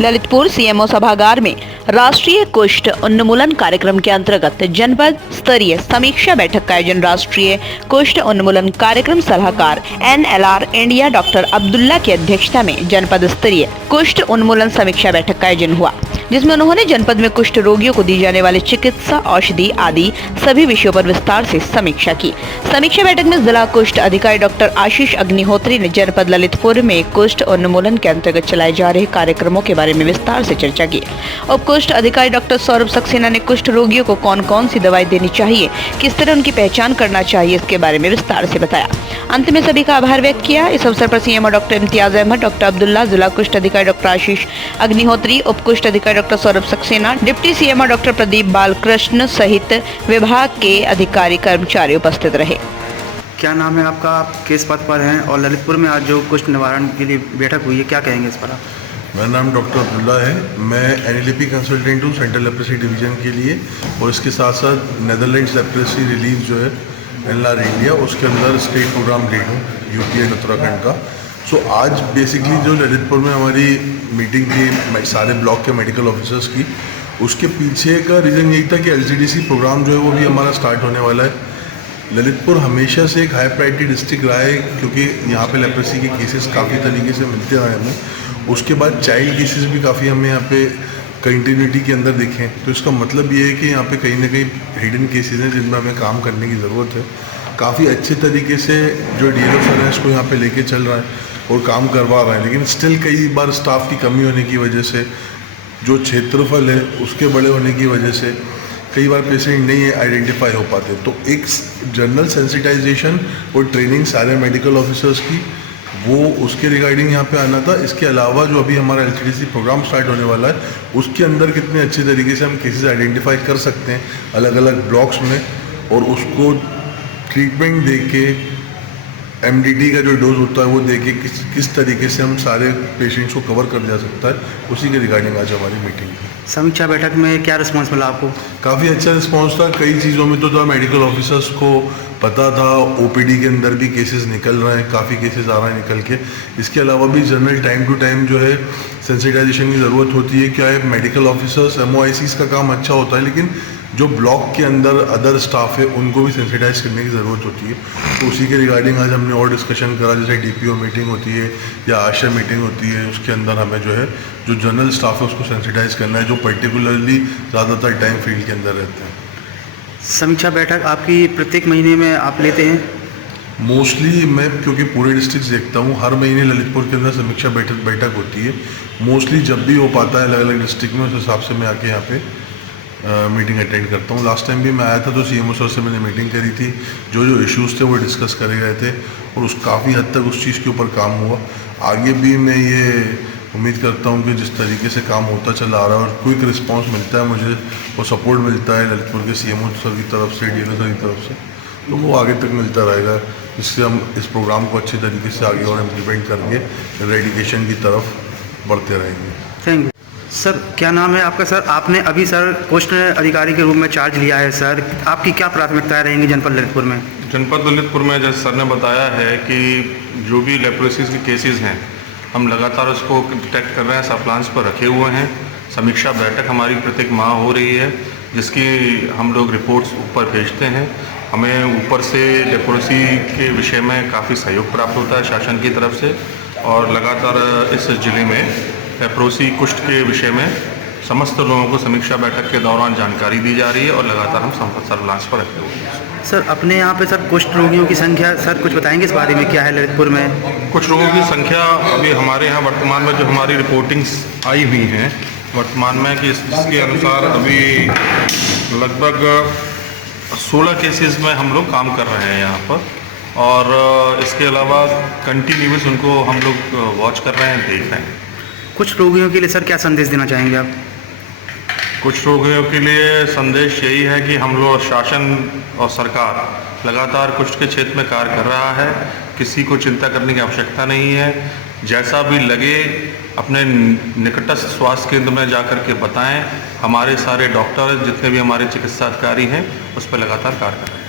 Lalitpur CMO सभागार में राष्ट्रीय कुष्ठ उन्मूलन कार्यक्रम के अंतर्गत जनपद स्तरीय समीक्षा बैठक का आयोजन राष्ट्रीय कुष्ठ उन्मूलन कार्यक्रम सलाहकार NLR इंडिया डॉक्टर अब्दुल्ला की अध्यक्षता में जनपद स्तरीय कुष्ठ उन्मूलन समीक्षा बैठक का आयोजन हुआ, जिसमें उन्होंने जनपद में कुष्ठ रोगियों को दी जाने वाली चिकित्सा, औषधि आदि सभी विषयों पर विस्तार से समीक्षा की। समीक्षा बैठक में जिला कुष्ठ अधिकारी डॉक्टर आशीष अग्निहोत्री ने जनपद ललितपुर में कुष्ठ उन्मूलन के अंतर्गत चलाए जा रहे कार्यक्रमों के बारे में विस्तार से चर्चा की। उप कुष्ठ अधिकारी डॉक्टर सौरभ सक्सेना ने कुष्ठ रोगियों को कौन कौन सी दवाई देनी चाहिए, किस तरह उनकी पहचान करना चाहिए, इसके बारे में विस्तार से बताया। अंत में सभी का आभार व्यक्त किया। इस अवसर पर CMO doctor Imtiaz Ahmad, doctor Abdullah, जिला कुष्ठ अधिकारी डॉक्टर आशीष अग्निहोत्री, उप कुष्ठ अधिकारी doctor Saurabh Saxena, deputy CMO doctor Pradeep Balakrishna सहित विभाग के अधिकारी कर्मचारी उपस्थित रहे। क्या नाम है आपका? आप किस पद पर हैं? और ललितपुर में आज जो कुष्ठ निवारण के लिए बैठक हुई है, क्या कहेंगे इस पर आप? मेरा नाम डॉक्टर अब्दुल्ला है। मैं NLP कंसल्टेंट हूँ सेंट्रल लेप्रेसी डिवीज़न के लिए, और इसके साथ साथ नेदरलैंड्स लेप्रेसी रिलीफ जो है NLR इंडिया, उसके अंदर स्टेट प्रोग्राम लीड हूँ UP एंड उत्तराखंड का। सो आज बेसिकली जो ललितपुर में हमारी मीटिंग थी सारे ब्लॉक के मेडिकल ऑफिसर्स की, उसके पीछे का रीज़न यही था कि LCDC प्रोग्राम जो है वो भी हमारा स्टार्ट होने वाला है। ललितपुर हमेशा से एक हाई प्रायोरिटी डिस्ट्रिक्ट रहा है, क्योंकि यहाँ पे लेप्रेसी के केसेस काफ़ी तरीके से मिलते रहे हमें। उसके बाद चाइल्ड केसेस भी काफ़ी हमें यहाँ पे कंटिन्यूटी के अंदर दिखे। तो इसका मतलब ये है कि यहाँ पे कहीं ना कहीं हिडन केसेस हैं जिनमें हमें काम करने की ज़रूरत है। काफ़ी अच्छे तरीके से जो DLO सर है इसको यहाँ पे लेके चल रहा है और काम करवा रहा है, लेकिन स्टिल कई बार स्टाफ की कमी होने की वजह से, जो क्षेत्रफल है उसके बड़े होने की वजह से कई बार पेशेंट नहीं आइडेंटिफाई हो पाते। तो एक जनरल सेंसिटाइजेशन और ट्रेनिंग सारे मेडिकल ऑफिसर्स की, वो उसके रिगार्डिंग यहाँ पे आना था। इसके अलावा जो अभी हमारा LCDC प्रोग्राम स्टार्ट होने वाला है, उसके अंदर कितने अच्छे तरीके से हम केसेस आइडेंटिफाई कर सकते हैं अलग अलग ब्लॉक्स में, और उसको ट्रीटमेंट दे के MDT का जो डोज होता है वो दे के किस तरीके से हम सारे पेशेंट्स को कवर कर जा सकता है, उसी के रिगार्डिंग आज हमारी मीटिंग थी। समीक्षा बैठक में क्या रिस्पांस मिला आपको? काफ़ी अच्छा रिस्पांस था। कई चीज़ों में तो था, मेडिकल ऑफिसर्स को पता था, OPD के अंदर भी केसेस निकल रहे हैं, काफ़ी केसेस आ रहे हैं निकल के। इसके अलावा भी जनरल टाइम टू टाइम जो है सेंसिटाइजेशन की ज़रूरत होती है। क्या है, मेडिकल ऑफिसर्स MOICs का काम अच्छा होता है, लेकिन जो ब्लॉक के अंदर अदर स्टाफ है उनको भी सेंसिटाइज करने की ज़रूरत होती है। तो उसी के रिगार्डिंग आज हमने और डिस्कशन करा, जैसे DPO मीटिंग होती है या आशा मीटिंग होती है, उसके अंदर हमें जो है जो जनरल स्टाफ है उसको सेंसिटाइज करना है, जो पर्टिकुलरली ज़्यादातर टाइम फील्ड के अंदर रहते हैं। समीक्षा बैठक आपकी प्रत्येक महीने में आप लेते हैं? मोस्टली मैं, क्योंकि पूरे डिस्ट्रिक्ट देखता हूँ, हर महीने ललितपुर के अंदर समीक्षा बैठक होती है। मोस्टली जब भी हो पाता है अलग अलग डिस्ट्रिक्ट में, उस हिसाब से मैं आके यहाँ पे मीटिंग अटेंड करता हूँ। लास्ट टाइम भी मैं आया था तो CMO सर से मैंने मीटिंग करी थी, जो इश्यूज़ थे वो डिस्कस करे गए थे, और उस काफ़ी हद तक उस चीज़ के ऊपर काम हुआ। आगे भी मैं ये उम्मीद करता हूँ कि जिस तरीके से काम होता चला आ रहा है और क्विक रिस्पांस मिलता है मुझे, वो सपोर्ट मिलता है ललितपुर के CMO सर की तरफ से, DLO सर की तरफ से, तो वो आगे तक मिलता रहेगा, जिससे हम इस प्रोग्राम को अच्छे तरीके से आगे और इम्प्लीमेंट करके रेडिकेशन की तरफ बढ़ते रहेंगे। Thank you sir. क्या नाम है आपका सर? आपने अभी सर कुष्ठ अधिकारी के रूप में चार्ज लिया है सर, आपकी क्या प्राथमिकताएं रहेंगी जनपद ललितपुर में? जनपद ललितपुर में जैसे सर ने बताया है कि जो भी लेप्रोसिस के केसेस हैं हम लगातार उसको डिटेक्ट कर रहे हैं, सर्विलांस पर रखे हुए हैं। समीक्षा बैठक हमारी प्रत्येक माह हो रही है, जिसकी हम लोग रिपोर्ट्स ऊपर भेजते हैं। हमें ऊपर से लेप्रोसी के विषय में काफ़ी सहयोग प्राप्त होता है शासन की तरफ से, और लगातार इस जिले में लेप्रोसी कुष्ठ के विषय में समस्त लोगों को समीक्षा बैठक के दौरान जानकारी दी जा रही है, और लगातार हम सर्विलांस पर रखे हुए हैं। सर अपने यहाँ पे सर कुष्ठ रोगियों की संख्या सर कुछ बताएंगे इस बारे में, क्या है ललितपुर में? कुछ लोगों की संख्या अभी हमारे यहाँ वर्तमान में जो हमारी रिपोर्टिंग्स आई हुई हैं वर्तमान में, कि इसके अनुसार अभी लगभग 16 केसेस में हम लोग काम कर रहे हैं यहाँ पर, और इसके अलावा कंटिन्यूस उनको हम लोग वॉच कर रहे हैं, देख रहे हैं। कुछ रोगियों के लिए सर क्या संदेश देना चाहेंगे आप? कुछ रोगियों के लिए संदेश यही है कि हम लोग, शासन और सरकार लगातार कुष्ठ के क्षेत्र में कार्य कर रहा है। किसी को चिंता करने की आवश्यकता नहीं है। जैसा भी लगे अपने निकटस्थ स्वास्थ्य केंद्र में जाकर के बताएं। हमारे सारे डॉक्टर जितने भी हमारे चिकित्सा अधिकारी हैं उस पर लगातार कार्य कर रहे हैं।